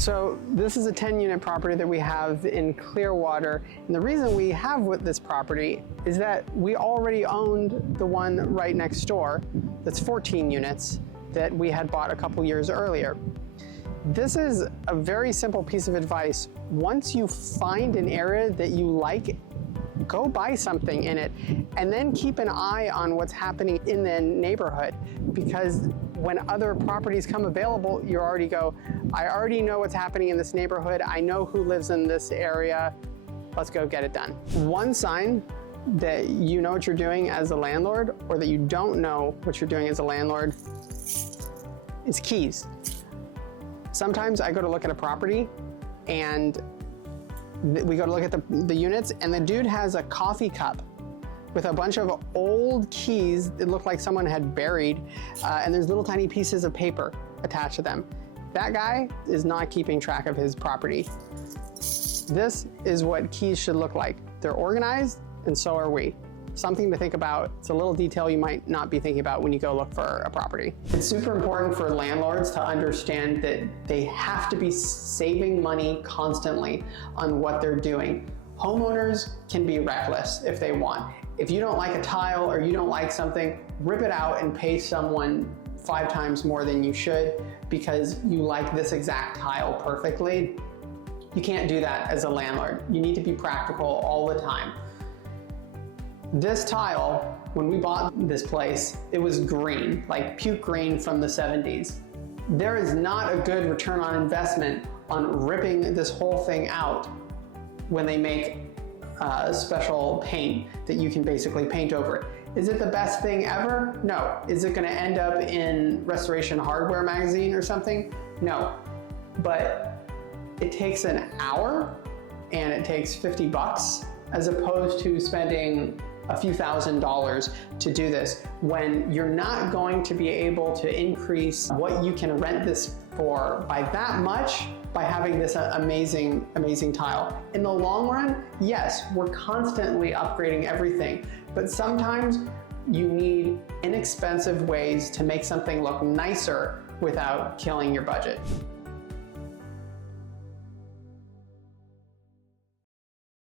So this is a 10-unit property that we have in Clearwater, and the reason we have with this property is that we already owned the one right next door that's 14 units that we had bought a couple years earlier. This is a very simple piece of advice. Once you find an area that you like, go buy something in it and then keep an eye on what's happening in the neighborhood, because when other properties come available, you already go, I already know what's happening in this neighborhood. I know who lives in this area. Let's go get it done. One sign that you know what you're doing as a landlord, or that you don't know what you're doing as a landlord, is keys. Sometimes I go to look at a property and we go to look at the units, and the dude has a coffee cup with a bunch of old keys that look like someone had buried, and there's little tiny pieces of paper attached to them. That guy is not keeping track of his property. This is what keys should look like. They're organized, and so are we. Something to think about. It's a little detail you might not be thinking about when you go look for a property. It's super important for landlords to understand that they have to be saving money constantly on what they're doing. Homeowners can be reckless if they want. If you don't like a tile or you don't like something, rip it out and pay someone 5 times more than you should because you like this exact tile perfectly. You can't do that as a landlord. You need to be practical all the time. This tile, when we bought this place, it was green, like puke green from the 70s. There is not a good return on investment on ripping this whole thing out when they make special paint that you can basically paint over it. Is it the best thing ever? No. Is it gonna end up in Restoration Hardware magazine or something? No. But it takes an hour and it takes 50 bucks as opposed to spending a few $1,000s to do this, when you're not going to be able to increase what you can rent this for by that much by having this amazing tile. In the long run, yes, we're constantly upgrading everything, but sometimes you need inexpensive ways to make something look nicer without killing your budget.